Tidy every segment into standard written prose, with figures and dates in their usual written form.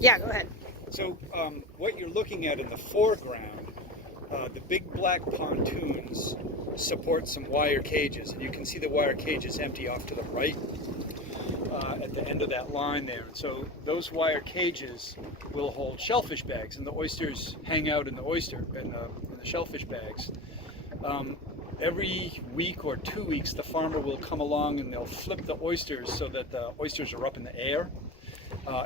Yeah, go ahead. So what you're looking at in the foreground, the big black pontoons support some wire cages, and you can see the wire cages empty off to the right at the end of that line there. And so those wire cages will hold shellfish bags, and the oysters hang out in the shellfish bags. Every week or 2 weeks, the farmer will come along and they'll flip the oysters so that the oysters are up in the air,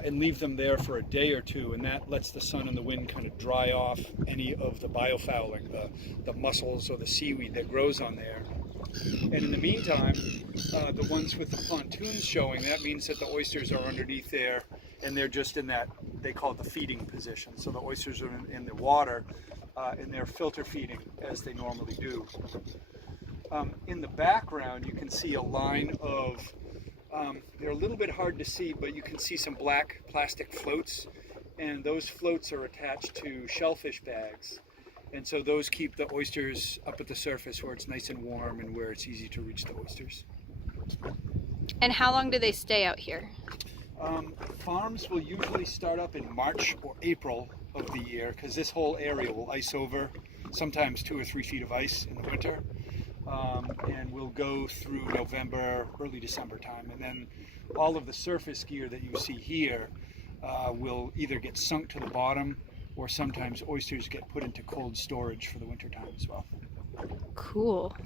and leave them there for a day or two, and that lets the sun and the wind kind of dry off any of the biofouling, the mussels or the seaweed that grows on there. And in the meantime, the ones with the pontoons showing, that means that the oysters are underneath there, and they're just in that, they call it the feeding position. So the oysters are in the water, and they're filter feeding as they normally do. In the background, you can see a line of, they're a little bit hard to see, but you can see some black plastic floats, and those floats are attached to shellfish bags. And so those keep the oysters up at the surface where it's nice and warm and where it's easy to reach the oysters. And how long do they stay out here? Farms will usually start up in March or April of the year, because this whole area will ice over, sometimes 2 or 3 feet of ice in the winter. And we'll go through November, early December time. And then all of the surface gear that you see here will either get sunk to the bottom, or sometimes oysters get put into cold storage for the winter time as well. Cool.